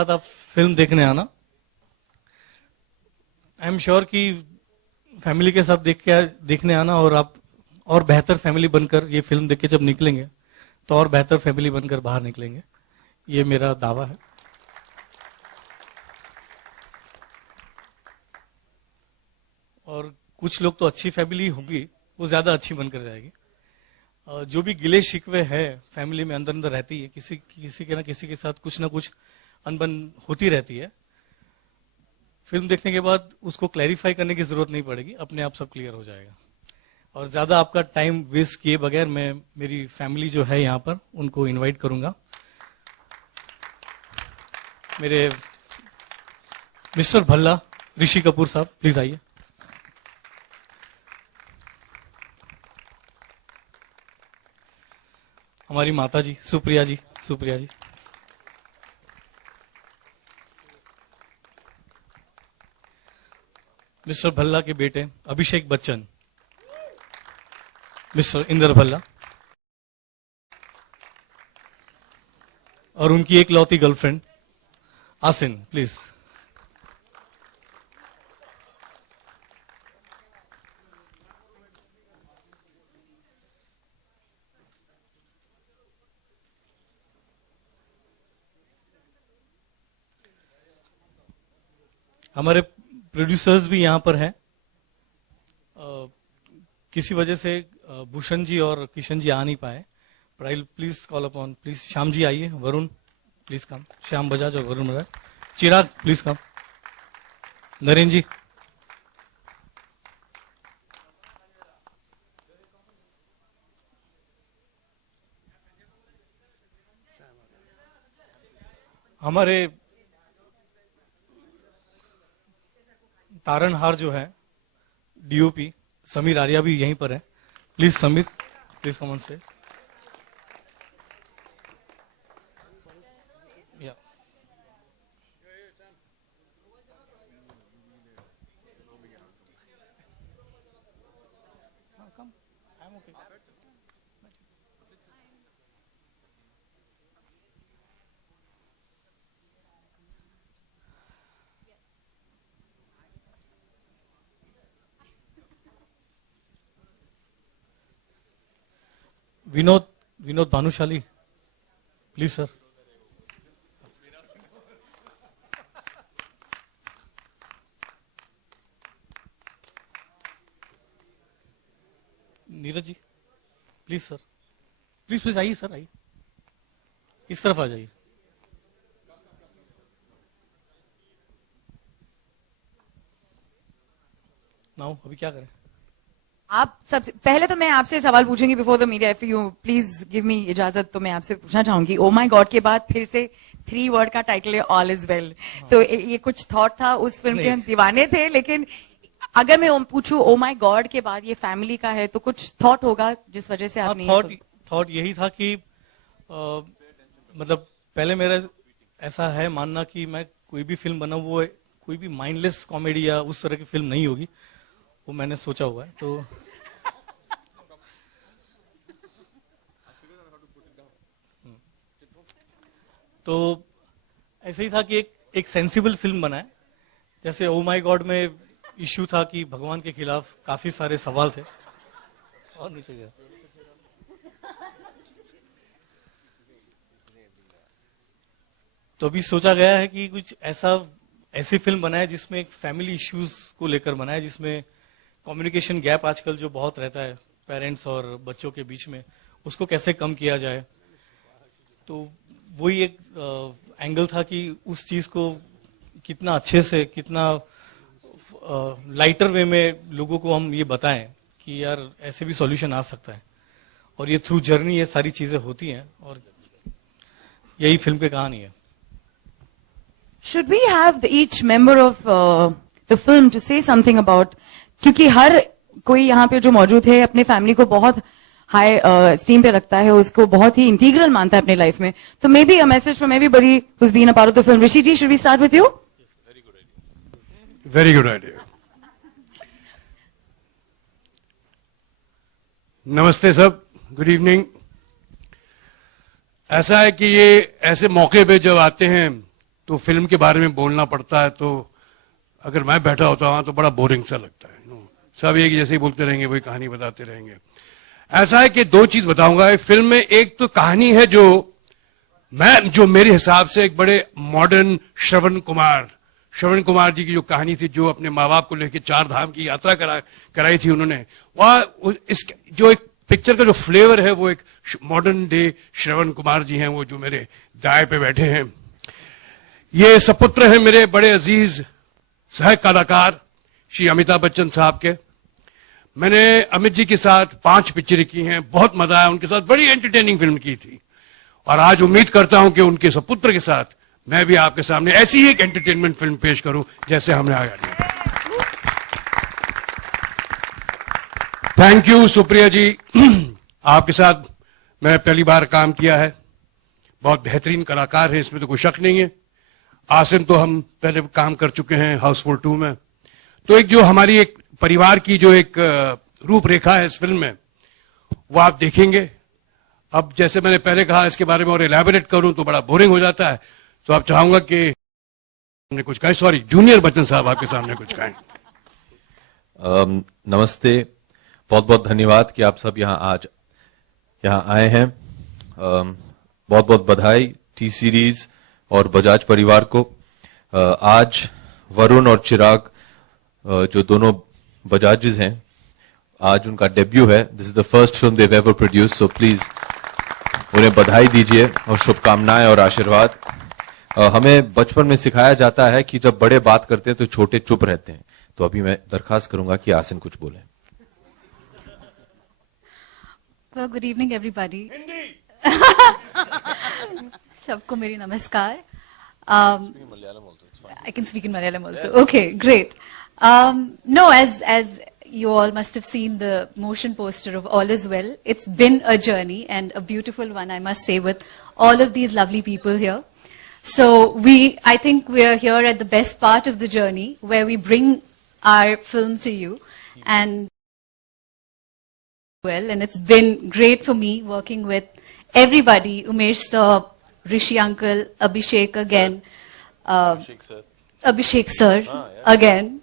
साथ आप फिल्म देखने आना। आई एम श्योर कि फैमिली के साथ देखने आना और आप और बेहतर फैमिली बनकर ये फिल्म देख के जब निकलेंगे तो और बेहतर फैमिली बनकर बाहर निकलेंगे, ये मेरा दावा है। और कुछ लोग तो अच्छी फैमिली होगी, वो ज्यादा अच्छी बनकर जाएगी। जो भी गिले शिकवे है फैमिली में अंदर अंदर रहती है, किसी के ना किसी के साथ कुछ ना कुछ अनबन होती रहती है। फिल्म देखने के बाद उसको क्लैरिफाई करने की जरूरत नहीं पड़ेगी, अपने आप सब क्लियर हो जाएगा। और ज्यादा आपका टाइम वेस्ट किए बगैर मैं मेरी फैमिली जो है यहाँ पर उनको इनवाइट करूंगा। मेरे मिस्टर भल्ला, ऋषि कपूर साहब, प्लीज आइए। हमारी माता जी सुप्रिया जी, सुप्रिया जी। मिस्टर भल्ला के बेटे अभिषेक बच्चन, मिस्टर इंदर भल्ला, और उनकी एक लौती गर्लफ्रेंड आसिन, प्लीज। हमारे प्रोड्यूसर्स भी यहां पर हैं। किसी वजह से भूषण जी और किशन जी आ नहीं पाए, but I please call upon, please Shyam ji आइए, वरुण प्लीज कम, श्याम बजाज और वरुण बजाज, चिराग प्लीज कम, नरेंद्र जी। हमारे तारणहार जो है डीओपी समीर आर्या भी यहीं पर है, please Sameer, please come on से। Vinod Bhanushali, please sir. Neeraj ji please sir, please please आइए सर, आइए इस तरफ आ जाइए। नाउ अभी क्या करें? आप सबसे पहले तो मैं आपसे सवाल पूछूंगी before the media, if you please give me इजाजत, तो मैं आपसे पूछना चाहूंगी, ओ माय गॉड के बाद फिर से 3 वर्ड का टाइटल है ऑल इज वेल, तो ये कुछ थॉट था उस फिल्म के? हम दीवाने थे, लेकिन अगर मैं पूछूं ओ माय गॉड के बाद ये फैमिली का है, तो कुछ थॉट होगा जिस वजह से आपने? थॉट यही था कि मतलब पहले मेरा ऐसा है मानना कि मैं कोई भी फिल्म बनाऊं वो कोई भी माइंडलेस कॉमेडी या उस तरह की फिल्म नहीं होगी, वो मैंने सोचा हुआ है। तो ऐसे ही था कि एक सेंसिबल फिल्म बनाए। जैसे ओ माय गॉड में इश्यू था कि भगवान के खिलाफ काफी सारे सवाल थे। और नीचे गया। तो अभी सोचा गया है कि कुछ ऐसी फिल्म बनाए जिसमें एक फैमिली इश्यूज को लेकर बनाए, जिसमें कम्युनिकेशन गैप आजकल जो बहुत रहता है पेरेंट्स और बच्चों के बीच में, उसको कैसे कम किया जाए। तो वही एक एंगल था कि उस चीज को कितना अच्छे से, कितना लाइटर वे में लोगों को हम ये बताएं कि यार ऐसे भी सॉल्यूशन आ सकता है, और ये थ्रू जर्नी ये सारी चीजें होती हैं, और यही फिल्म की कहानी है। Should we have each member of the film to say something about, क्योंकि हर कोई यहाँ पे जो मौजूद है अपने फैमिली को बहुत हाई स्टीम पे रखता है, उसको बहुत ही इंटीग्रल मानता है अपने लाइफ में, तो may be a message from everybody who's been a part of the film. Rishi ji, should we start with you? Very good idea. नमस्ते सब, गुड इवनिंग। ऐसा है कि ये ऐसे मौके पे जब आते हैं तो फिल्म के बारे में बोलना पड़ता है, तो अगर मैं बैठा होता वहां तो बड़ा बोरिंग सा लगता है। सब एक जैसे ही बोलते रहेंगे, वही कहानी बताते रहेंगे। ऐसा है कि दो चीज बताऊंगा फिल्म में। एक तो कहानी है जो मेरे हिसाब से एक बड़े मॉडर्न श्रवण कुमार जी की जो कहानी थी, जो अपने माँ बाप को लेकर 4 धाम की यात्रा कराई थी उन्होंने, वह इस जो एक पिक्चर का जो फ्लेवर है वो एक मॉडर्न डे श्रवण कुमार जी हैं, वो जो मेरे दाएं पे बैठे हैं। ये सपुत्र हैं मेरे बड़े अजीज सह कलाकार श्री अमिताभ बच्चन साहब के। मैंने अमित जी के साथ 5 पिक्चरें की हैं, बहुत मजा आया उनके साथ, बड़ी एंटरटेनिंग फिल्म की थी। और आज उम्मीद करता हूं कि उनके सपुत्र के साथ मैं भी आपके सामने ऐसी ही एक एंटरटेनमेंट फिल्म पेश करूं जैसे हमने आगे किया। थैंक यू सुप्रिया जी, आपके साथ मैं पहली बार काम किया है। बहुत बेहतरीन कलाकार है, इसमें तो कोई शक नहीं है। आसिम तो हम पहले काम कर चुके हैं हाउसफुल 2 में। तो एक जो हमारी एक परिवार की जो एक रूपरेखा है इस फिल्म में, वो आप देखेंगे। अब जैसे मैंने पहले कहा, इसके बारे में और इलैबोरेट करूं तो बड़ा बोरिंग हो जाता है, तो आप चाहूंगा कि हमने कुछ कहें। सॉरी, जूनियर बच्चन साहब आपके सामने कुछ कहें। नमस्ते, बहुत बहुत धन्यवाद कि आप सब यहाँ आए हैं। बहुत बहुत बधाई टी सीरीज और बजाज परिवार को। आज वरुण और चिराग जो दोनों बजाजेस हैं, आज उनका डेब्यू है। This is the first film they've ever produce, so please उन्हें बधाई दीजिए और शुभकामनाएं और आशीर्वाद। हमें बचपन में सिखाया जाता है कि जब बड़े बात करते हैं तो छोटे चुप रहते हैं। तो अभी मैं दरखास्त करूंगा कि आसिन कुछ बोले। Well, good evening, everybody. सबको मेरी नमस्कार. I can speak in Malayalam also. Okay, great. No, as you all must have seen the motion poster of All Is Well. It's been a journey and a beautiful one, I must say, with all of these lovely people here. So I think we're here at the best part of the journey, where we bring our film to you, and it's been great for me working with everybody, Umesh sir, Rishi uncle, Abhishek again, Abhishek sir again,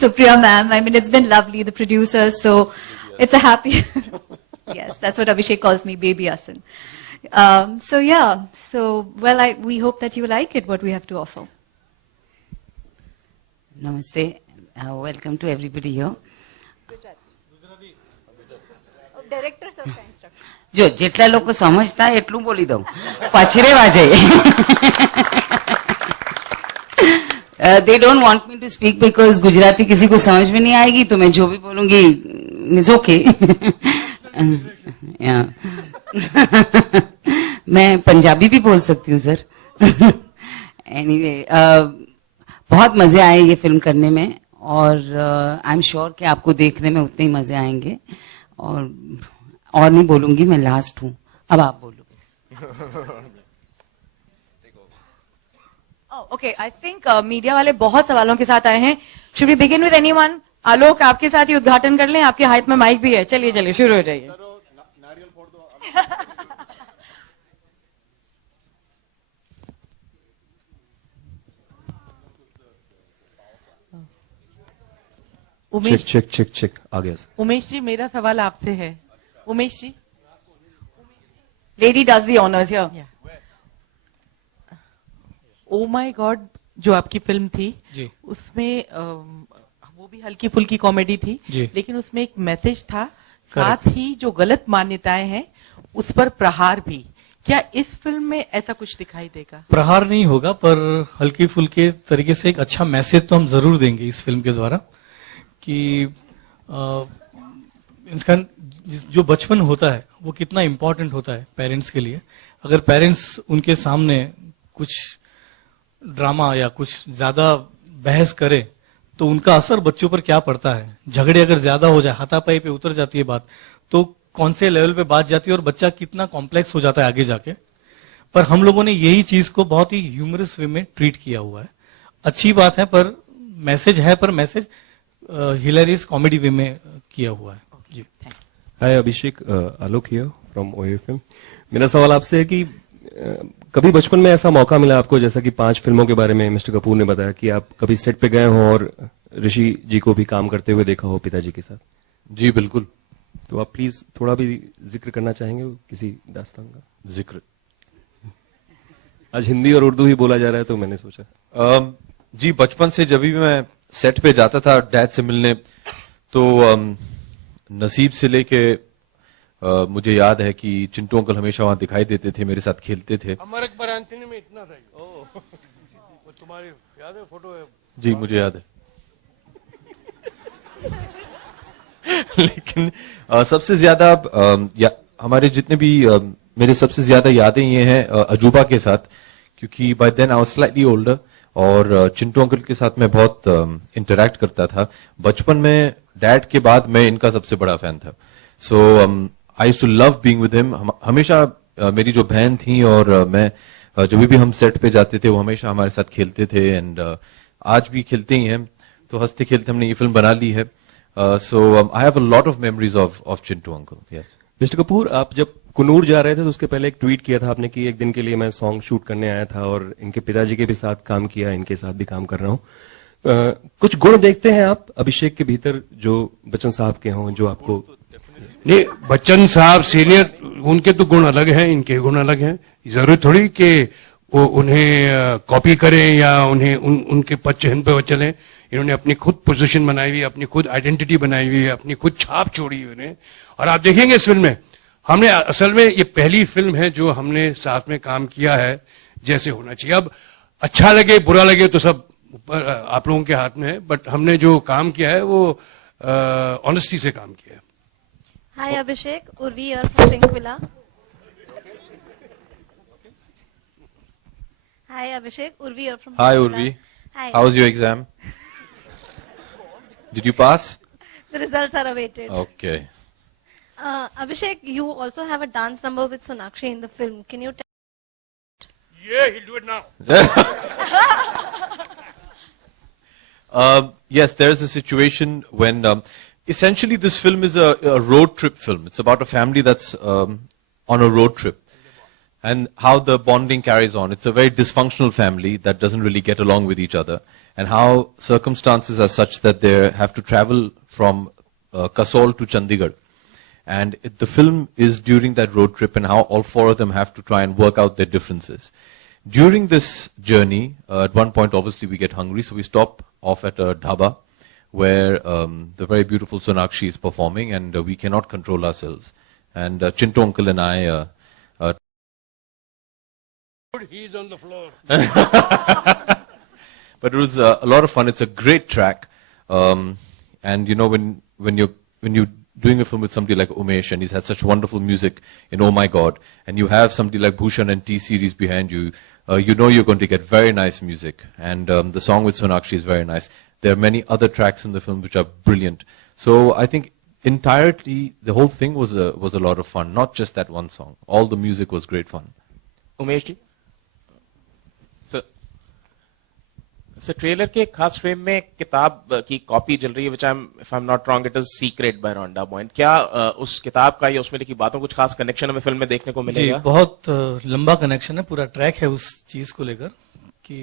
Supriya ma'am. I mean, it's been lovely, the producers, so it's a happy, yes, that's what Abhishek calls me, baby Asin. So yeah, well, we hope that you like it, what we have to offer. Namaste. Welcome to everybody here. Director sir का instruction. જો જેટલા લોકો સમજતા એટલું બોલી દઉં, પાછી રેવા જાય. They don't want me to speak because Gujarati किसी को समझ में नहीं आएगी, तो मैं जो भी बोलूंगी it's okay. मैं पंजाबी भी बोल सकती हूँ सर. Anyway, बहुत मजे आए ये फिल्म करने में, और आई एम श्योर कि आपको देखने में उतने ही मजे आएंगे. और नहीं बोलूंगी, मैं लास्ट हूं, अब आप बोलो. ओके, आई थिंक मीडिया वाले बहुत सवालों के साथ आए हैं. Should we begin with anyone? Alok, आपके साथ ही उद्घाटन कर लें, आपके हाथ में माइक भी है. चलिए शुरू हो जाइए. चेक आ गया सर. उमेश जी, मेरा सवाल आपसे है. Umesh ji, lady does the honours here. Oh my god जो आपकी फिल्म थी जी, उसमें वो भी हल्की फुल्की कॉमेडी थी जी, लेकिन उसमें एक मैसेज था. साथ ही जो गलत मान्यताएं हैं उस पर प्रहार भी. क्या इस फिल्म में ऐसा कुछ दिखाई देगा? प्रहार नहीं होगा, पर हल्की फुल्के तरीके से एक अच्छा मैसेज तो हम जरूर देंगे इस फिल्म के द्वारा कि इसका जो बचपन होता है वो कितना इम्पोर्टेंट होता है पेरेंट्स के लिए. अगर पेरेंट्स उनके सामने कुछ ड्रामा या कुछ ज्यादा बहस करे तो उनका असर बच्चों पर क्या पड़ता है. झगड़े अगर ज्यादा हो जाए, हाथापाई पे उतर जाती है बात, तो कौन से लेवल पे बात जाती है और बच्चा कितना कॉम्प्लेक्स हो जाता है आगे जाके. पर हम लोगों ने यही चीज को बहुत ही ह्यूमरस वे में ट्रीट किया हुआ है. अच्छी बात है, पर मैसेज है, पर मैसेज हिलेरियस कॉमेडी वे में किया हुआ है. जी, हाय अभिषेक, आलोक हियर फ्रॉम ओएफएम. मेरा सवाल आपसे है कि कभी बचपन में ऐसा मौका मिला आपको, जैसा कि 5 फिल्मों के बारे में मिस्टर कपूर ने बताया, कि आप कभी सेट पे गए हो और ऋषि जी को भी काम करते हुए देखा हो पिताजी के साथ? जी बिल्कुल। तो आप प्लीज थोड़ा भी जिक्र करना चाहेंगे किसी दास्तान का? जिक्र आज हिंदी और उर्दू ही बोला जा रहा है तो मैंने सोचा। जी बचपन से जब भी मैं सेट पे जाता था डैड से मिलने, तो नसीब से लेके मुझे याद है कि चिंटू अंकल हमेशा वहां दिखाई देते थे, मेरे साथ खेलते थे। अमर अकबर एंथनी में इतना था। वो तुम्हारी याद है फोटो है? जी मुझे याद है। लेकिन सबसे ज्यादा हमारे जितने भी मेरे सबसे ज्यादा यादें ये हैं अजूबा के साथ, क्योंकि by then I was slightly older और चिंटू अंकल के साथ मैं बहुत इंटरेक्ट करता था। बचपन में डैड के बाद मैं इनका सबसे बड़ा फैन था। So I used to love being with him. हमेशा मेरी जो बहन थी और मैं जब भी हम सेट पे जाते थे वो हमेशा हमारे साथ खेलते थे, एंड आज भी खेलते ही हैं। तो हंसते खेलते हमने ये फिल्म बना ली है। So I have a lot of memories of Chintu uncle. Yes mister Kapoor, आप जब कुनूर जा रहे थे तो उसके पहले एक ट्वीट किया था आपने कि एक दिन के लिए मैं सॉन्ग शूट करने आया था और इनके पिताजी के भी साथ काम किया, इनके साथ भी काम कर रहा हूं। कुछ गुण देखते हैं आप अभिषेक के भीतर जो बच्चन साहब के हों, जो आपको? नहीं, बच्चन साहब सीनियर, उनके तो गुण अलग हैं, इनके गुण अलग हैं। जरूरी थोड़ी कि वो उन्हें कॉपी करें या उन्हें उनके पद चिन्ह पे चलें। इन्होंने अपनी खुद पोजीशन बनाई हुई है, अपनी खुद आइडेंटिटी बनाई हुई है, अपनी खुद छाप छोड़ी हुई है। और आप देखेंगे इस फिल्म में हमने असल में ये पहली फिल्म है जो हमने साथ में काम किया है जैसे होना चाहिए। अब अच्छा लगे बुरा लगे तो सब आप लोगों के हाथ में है, बट हमने जो काम किया है वो ऑनेस्टी से काम किया है। Hi Abhishek, Urvi here from Pinkvilla. Hi Abhishek, Urvi here from Hi Pinkvilla. Urvi, Hi. how was your exam? Did you pass? The results are awaited. Okay. Abhishek, you also have a dance number with Sonakshi in the film. Can you tell? Yeah, he'll do it now. Yes, there's a situation when essentially this film is a road trip film. It's about a family that's on a road trip and how the bonding carries on. It's a very dysfunctional family that doesn't really get along with each other, and how circumstances are such that they have to travel from Kasol to Chandigarh. And the film is during that road trip and how all 4 of them have to try and work out their differences. During this journey, at one point obviously we get hungry, so we stop off at a dhaba where the very beautiful Sonakshi is performing, and we cannot control ourselves. And Chintu uncle and I... He's on the floor. But it was a lot of fun. It's a great track. And you know, when you're doing a film with somebody like Umesh, and he's had such wonderful music in Oh My God, and you have somebody like Bhushan and T-Series behind you, you know you're going to get very nice music. And the song with Sonakshi is very nice. There are many other tracks in the film which are brilliant. So I think entirely, the whole thing was a lot of fun, not just that one song. All the music was great fun. Umesh ji, sir trailer के खास frame में किताब की copy चल रही है, which I am if I am not wrong it is secret by Rhonda पॉइंट। क्या उस किताब का या उसमें लिखी बातों कुछ खास कनेक्शन हमें फिल्म में देखने को मिलेगा? जी, बहुत लंबा कनेक्शन है, पूरा ट्रैक है उस चीज को लेकर कि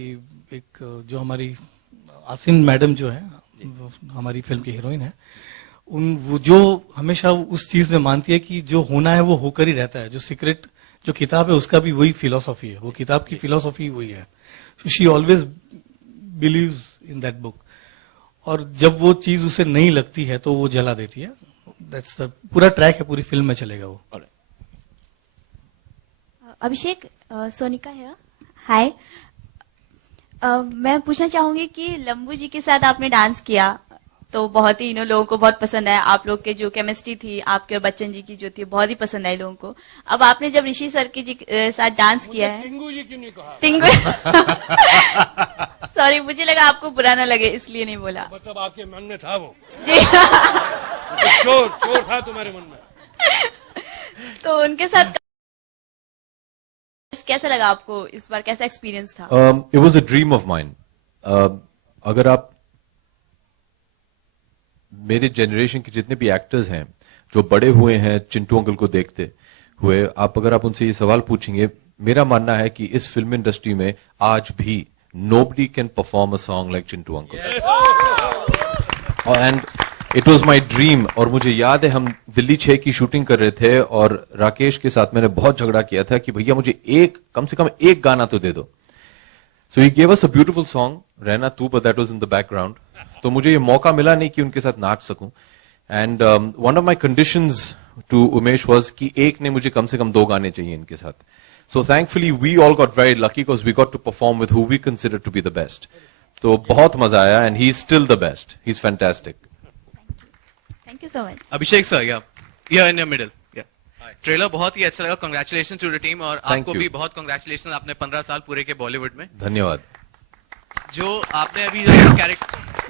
एक जो हमारी आसिन मैडम जो है, हमारी फिल्म की हीरोइन है, वो जो हमेशा उस चीज में मानती है कि जो होना है वो होकर ही रहता है। जो सीक्रेट जो किताब है उसका भी वही फिलोसॉफी है, वो किताब की फिलोसॉफी वही है। She always believes in that book, और जब वो चीज उसे नहीं लगती है तो वो जला देती है। दैट्स द पूरा ट्रैक है, पूरी फिल्म में चलेगा वो। अभिषेक, सोनिका है। हाय, मैं पूछना चाहूंगी कि लंबू जी के साथ आपने डांस किया तो बहुत ही लोगों को बहुत पसंद आया। आप लोग के जो केमिस्ट्री थी, आपके और बच्चन जी की जो थी, बहुत ही पसंद आई लोगों को। अब आपने जब ऋषि सर के जी साथ डांस किया है, टिंगू जी क्यों नहीं कहा? टिंगू सॉरी, मुझे लगा आपको बुरा ना लगे इसलिए नहीं बोला। मतलब आपके मन में था वो जी चोर था तुम्हारे मन में। तो उनके साथ कैसा लगा आपको इस बार, कैसा एक्सपीरियंस था? It was a dream of mine. अगर आप मेरे जनरेशन के जितने भी एक्टर्स हैं जो बड़े हुए हैं चिंटू अंकल को देखते हुए, अगर आप उनसे ये सवाल पूछेंगे, मेरा मानना है कि इस फिल्म इंडस्ट्री में आज भी nobody can perform a song like Chintu Uncle. And it was my dream. और मुझे याद है हम दिल्ली 6 की शूटिंग कर रहे थे और राकेश के साथ मैंने बहुत झगड़ा किया था कि भैया मुझे कम से कम एक गाना तो दे दो. So he gave us a beautiful song, रहना तू, but that was in the background. तो मुझे ये मौका मिला नहीं कि उनके साथ नाच सकूं. And one of my conditions to Umesh was कि एक ने मुझे कम से कम 2 गाने चाहिए इनके साथ. So thankfully we all got very lucky because we got to perform with who we consider to be the best. तो बहुत मजा आया and he's still the best. He's fantastic. Thank you so much. Abhishek sir, yeah, in your middle. Yeah. Trailer बहुत ही अच्छा लगा. Congratulations to the team और आपको भी बहुत congratulations. आपने 15 साल पूरे के बॉलीवुड में. धन्यवाद. जो आपने अभी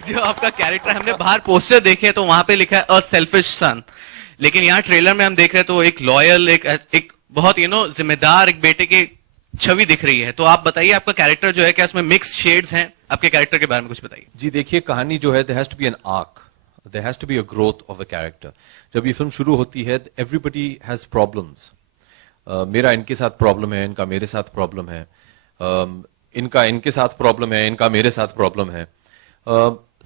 जो आपका कैरेक्टर हमने बाहर पोस्टर देखे तो वहां पे लिखा है अ सेल्फिश सन, लेकिन यहाँ ट्रेलर में हम देख रहे हैं तो एक लॉयल, एक बहुत जिम्मेदार एक बेटे की छवि दिख रही है. तो आप बताइए आपका कैरेक्टर जो है क्या उसमें मिक्स शेड्स हैं? आपके कैरेक्टर के बारे में कुछ बताइए. जी देखिए, कहानी जो है, there has to be an arc, there has to be a growth of a character. जब ये फिल्म शुरू होती है, everybody has problems. मेरा इनके साथ प्रॉब्लम है, इनका मेरे साथ प्रॉब्लम है, इनका इनके साथ प्रॉब्लम है, इनका मेरे साथ प्रॉब्लम है.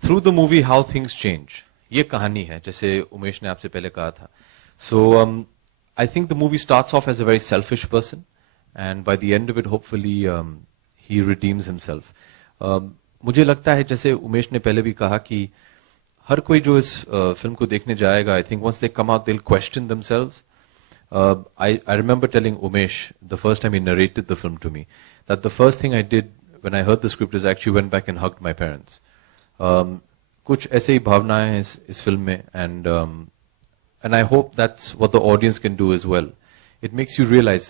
Through the movie how things change, ये कहानी है, जैसे उमेश ने आपसे पहले कहा था. सो I think the movie starts off as a very selfish person, and by the end of it, hopefully, he redeems himself. मुझे लगता है, जैसे उमेश ने पहले भी कहा, कि हर कोई जो इस फिल्म को देखने जाएगा, I think once they come out, they'll question themselves. I remember telling Umesh the first time he narrated the film to me that the first thing I did when I heard the script is actually went back and hugged my parents. कुछ ऐसे ही भावनाएं हैं इस film में, and I hope that's what the audience can do as well. It makes you realize,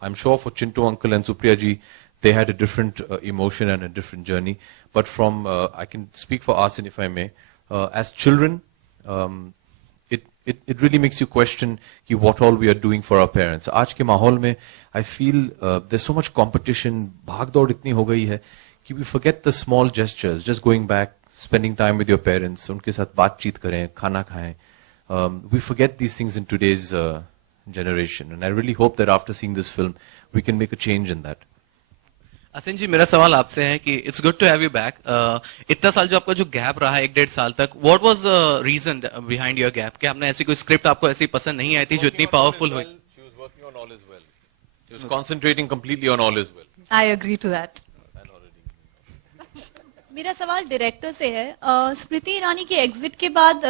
I'm sure for Chintu Uncle and Supriya ji, they had a different emotion and a different journey. But from, I can speak for Asin if I may, as children, it really makes you question what all we are doing for our parents. आज के माहौल में, I feel there's so much competition, भाग दौड़ इतनी हो गई है कि we forget the small gestures, just going back, spending time with your parents, उनके साथ बातचीत करें, खाना खाएं. We forget these things in today's generation, and I really hope that after seeing this film, we can make a change in that. असिन जी, मेरा सवाल आपसे है कि it's good to have you back. इतना साल जो आपका जो गैप रहा है, 1-1.5 साल तक, what was the reason behind your gap? कि आपने ऐसी कोई स्क्रिप्ट आपको ऐसी पसंद नहीं आई थी जो इतनी पावरफुल हुई? She was working on All Is Well. She was concentrating completely on All Is Well. I agree to that. मेरा सवाल डायरेक्टर से है. स्मृति ईरानी के एग्जिट के बाद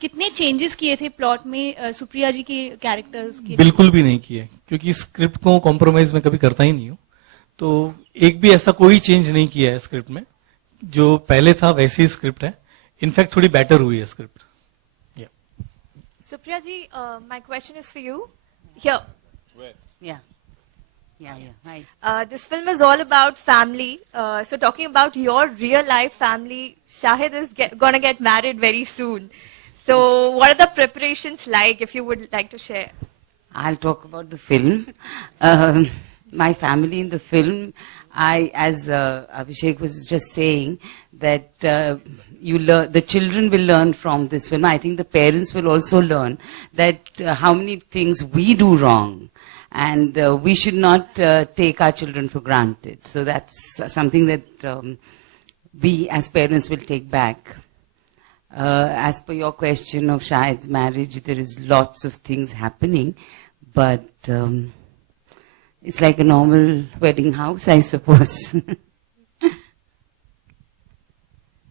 कितने चेंजेस किए थे प्लॉट में सुप्रिया जी के कैरेक्टर्स के? बिल्कुल भी नहीं किए, क्योंकि स्क्रिप्ट को कॉम्प्रोमाइज में कभी करता ही नहीं हूँ. तो एक भी ऐसा कोई चेंज नहीं किया है स्क्रिप्ट में. जो पहले था वैसी ही स्क्रिप्ट है. इनफैक्ट थोड़ी बेटर हुई है script. Supriya ji, my question is for you. Here. Yeah. Hi. This film is all about family. So talking about your real life family, Shahid is gonna get married very soon. So what are the preparations like, if you would like to share? I'll talk about the film. My family in the film, as Abhishek was just saying, that the children will learn from this film. I think the parents will also learn that how many things we do wrong. And we should not take our children for granted. So that's something that we as parents will take back. As per your question of Shahid's marriage, there is lots of things happening, but it's like a normal wedding house, I suppose.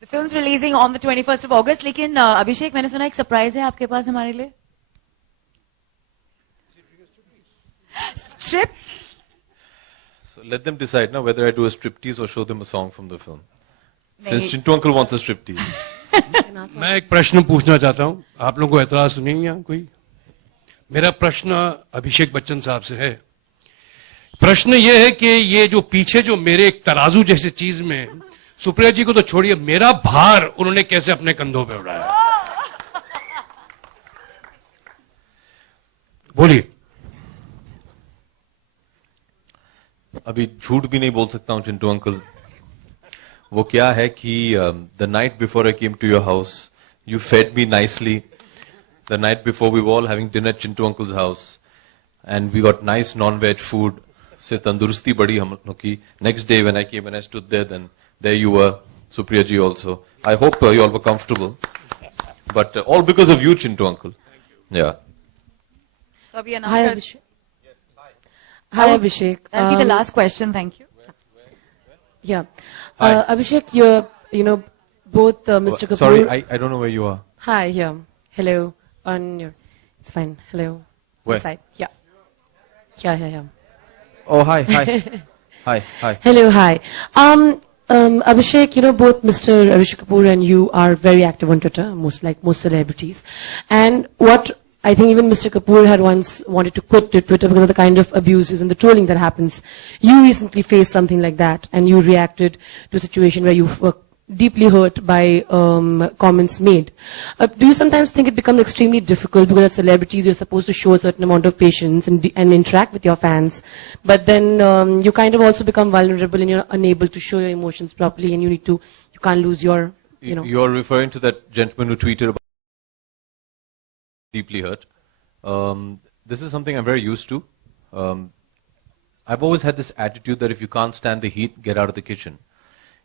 The film's releasing on the 21st of August. लेकिन अभिषेक, मैंने सुना एक surprise है आपके पास हमारे लिए. Strip? So let them decide now whether I do a striptease or show them a song from the film. Since Chintu Uncle wants a striptease. मैं एक प्रश्न पूछना चाहता हूं. आप लोगों को एतराज नहीं है कोई? मेरा प्रश्न अभिषेक बच्चन साहब से है. प्रश्न ये है कि ये जो पीछे जो मेरे एक तराजू जैसे चीज में, सुप्रिया जी को तो छोड़िए, मेरा भार उन्होंने कैसे अपने कंधों पे उठाया? बोलिए. अभी झूठ भी नहीं बोल सकता हूं चिंटू अंकल. वो क्या है कि the night before I came to your house, you fed me nicely. The night before we were all having dinner at Chintu Uncle's house, and we got nice non-veg food. से तंदुरुस्ती बढ़ी हम लोग की. Next day when I came and I stood there, then there you were, Supriya ji also. I hope you all were comfortable. But all because of you, Chintu uncle. Yeah. तो अभी Hi, another- Abhishek. Hi, Abhishek. That'll be the last question. Thank you. Yeah. Hi. Abhishek, you're, both Mr. Kapoor. Sorry, I don't know where you are. Hi, yeah. Hello. On your, it's fine. Hello. Where? This side. Yeah. Yeah. Oh, hi. Hi. Hello, hi. Abhishek, both Mr. Rishi Kapoor and you are very active on Twitter, most celebrities. And what I think even Mr. Kapoor had once wanted to quit Twitter because of the kind of abuses and the trolling that happens. You recently faced something like that, and you reacted to a situation where you were deeply hurt by comments made. Do you sometimes think it becomes extremely difficult because as celebrities you're supposed to show a certain amount of patience and interact with your fans, but then you kind of also become vulnerable and you're unable to show your emotions properly, and you can't lose your, You're referring to that gentleman who tweeted about deeply hurt. This is something I'm very used to. I've always had this attitude that if you can't stand the heat, get out of the kitchen.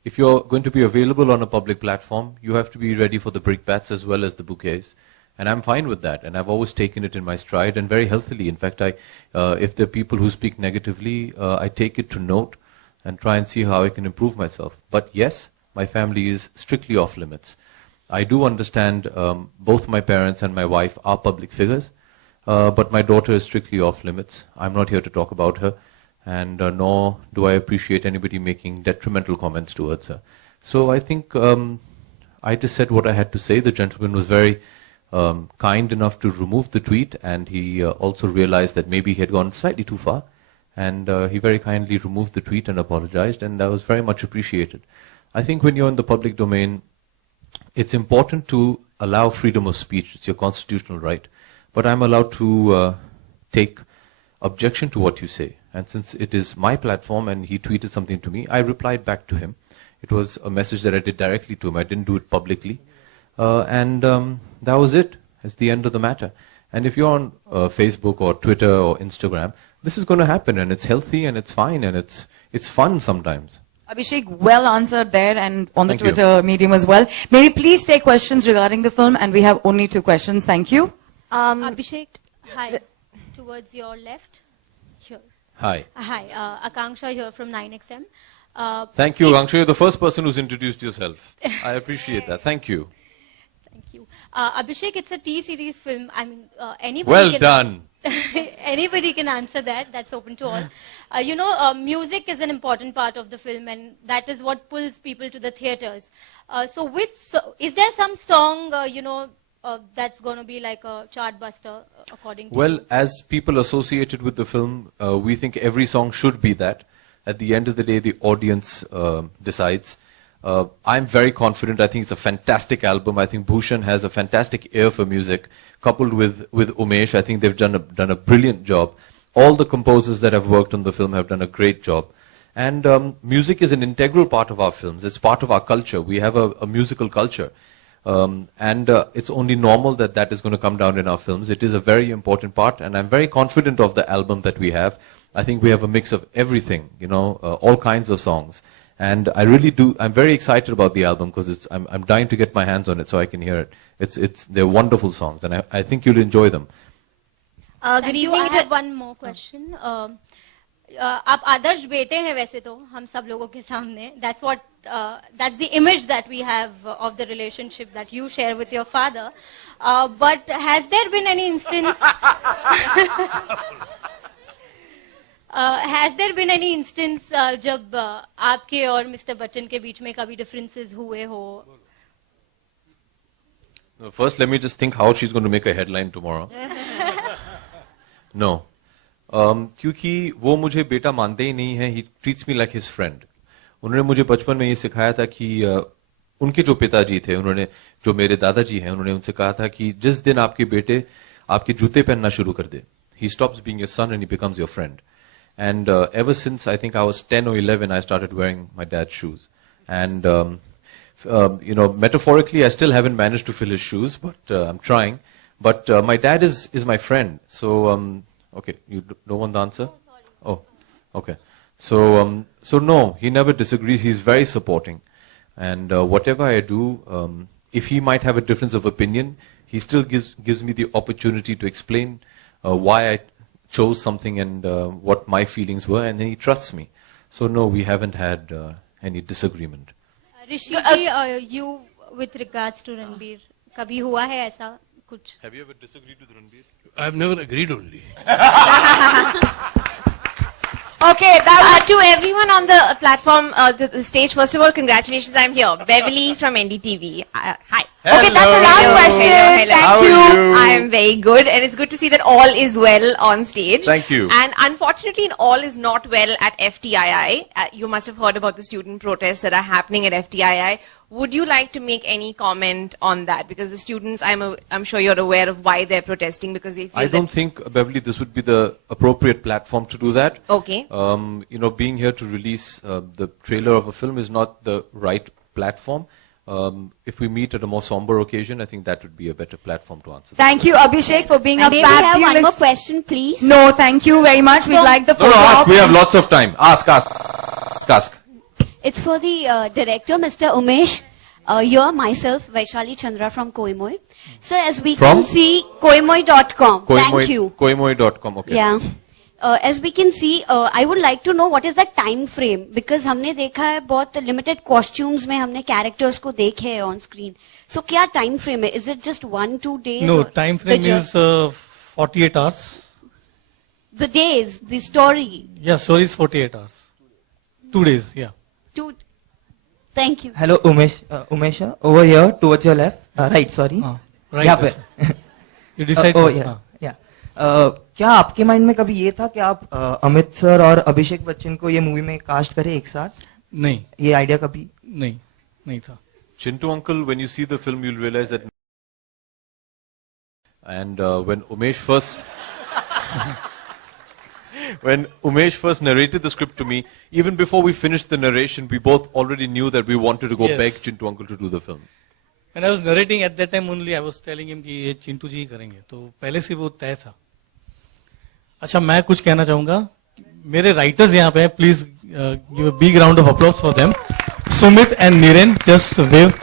If you're going to be available on a public platform, you have to be ready for the brickbats as well as the bouquets. And I'm fine with that. And I've always taken it in my stride and very healthily. In fact, if there are people who speak negatively, I take it to note and try and see how I can improve myself. But yes, my family is strictly off limits. I do understand both my parents and my wife are public figures, but my daughter is strictly off limits. I'm not here to talk about her. And nor do I appreciate anybody making detrimental comments towards her. So I think I just said what I had to say. The gentleman was very kind enough to remove the tweet, and he also realized that maybe he had gone slightly too far, and he very kindly removed the tweet and apologized, and that was very much appreciated. I think when you're in the public domain, it's important to allow freedom of speech. It's your constitutional right. But I'm allowed to take objection to what you say. And since it is my platform and he tweeted something to me, I replied back to him. It was a message that I did directly to him. I didn't do it publicly. And that was it. It's the end of the matter. And if you're on Facebook or Twitter or Instagram, this is going to happen, and it's healthy and it's fine and it's fun sometimes. Abhishek, well answered there and on the Thank you. Twitter medium as well. May we please take questions regarding the film, and we have only 2 questions. Thank you. Abhishek, hi. Towards your left. Here. Hi. Hi, Akanksha here from 9XM. Thank you, Angshu. You're the first person who's introduced yourself. I appreciate that. Thank you. Thank you. Abhishek, it's a T-series film. I mean, anybody Well can... done. Anybody can answer that. That's open to all. Music is an important part of the film, and that is what pulls people to the theaters. Is there some song, that's going to be like a chart buster, according to Well, you? as people associated with the film, we think every song should be that. At the end of the day, the audience decides. I'm very confident. I think it's a fantastic album. I think Bhushan has a fantastic ear for music. Coupled with Umesh, I think they've done a brilliant job. All the composers that have worked on the film have done a great job. And music is an integral part of our films. It's part of our culture. We have a musical culture. And it's only normal that is going to come down in our films. It is a very important part, and I'm very confident of the album that we have. I think we have a mix of everything, all kinds of songs. And I really do, I'm very excited about the album because I'm dying to get my hands on it so I can hear it. They're wonderful songs, and I think you'll enjoy them. Good evening. I have one more question. आप आदर्श बेटे हैं वैसे तो हम सब लोगों के सामने. That's the image that we have of the relationship that you share with your father. But has there been any instance? Has there been any instance जब आपके और मिस्टर बच्चन के बीच में कभी differences हुए हो? First, let me just think how she's going to make a headline tomorrow. No. क्योंकि वो मुझे बेटा मानते ही नहीं है. He treats me like his friend. उन्होंने मुझे बचपन में ये सिखाया था कि उनके जो पिताजी थे, उन्होंने जो मेरे दादाजी हैं, उन्होंने उनसे कहा था कि जिस दिन आपके बेटे आपके जूते पहनना शुरू कर दे, he stops being your son and he becomes your friend. And ever since I think I was 10 or 11, I started wearing my dad's shoes. And metaphorically, I still haven't managed to fill his shoes, but I'm trying. But my dad is my friend. So okay, you don't want the answer? Oh, Okay. So no, he never disagrees. He's very supporting. And whatever I do, if he might have a difference of opinion, he still gives me the opportunity to explain why I chose something and what my feelings were, and then he trusts me. So no, we haven't had any disagreement. Rishi ji, you with regards to Ranbir, कभी हुआ है ऐसा कुछ? Have you ever disagreed with Ranbir? I've never agreed only. Okay, that to everyone on the platform, the stage, first of all, congratulations, I'm here. Beverly from NDTV. Hi. Okay, that's the last question. Hello. Thank you. I am very good, and it's good to see that all is well on stage. Thank you. And unfortunately, all is not well at FTII. You must have heard about the student protests that are happening at FTII. Would you like to make any comment on that? Because the students, I'm sure you're aware of why they're protesting, because they feel I don't think, Beverly, this would be the appropriate platform to do that. Okay. Being here to release the trailer of a film is not the right platform. If we meet at a more somber occasion, I think that would be a better platform to answer. Thank you, Abhishek, for being a May we have fabulous... one more question, please? No, thank you very much. We'd like the No, photo ask. op. We have lots of time. Ask. It's for the director, Mr. Umesh. Here, myself, Vaishali Chandra from Koimoy. So, as we From? can see, Koimoy.com. Thank you. Koimoy.com, okay. Yeah. As we can see, I would like to know what is the time frame, because हमने देखा है बहुत limited costumes में हमने characters को देखे हैं on screen. So क्या time frame है? Is it just 1-2 days? No, or time frame the is 48 hours. the days, the story. Yeah, story is 48 hours. 2 days, yeah. Thank you. Hello, Umesh, over here towards your left, right, sorry. Right. यहाँ yes. पे. You decide oh, first. yeah, yeah. क्या आपके mind में कभी ये था कि आप अमित सर और अभिषेक बच्चन को ये मूवी में कास्ट करें एक साथ? नहीं. ये आइडिया कभी? नहीं था. Chintu uncle, when you see the film, you'll realize that. And when Umesh first narrated the script to me, even before we finished the narration, we both already knew that we wanted to go Yes. beg Chintu uncle to do the film. When I was narrating at that time only, I was telling him कि ये चिंटू जी ही करेंगे. तो पहले से वो तय था. अच्छा, मैं कुछ कहना चाहूंगा. मेरे राइटर्स यहाँ पे हैं. Please give a big round of applause for them. Sumit and Niren, just wave.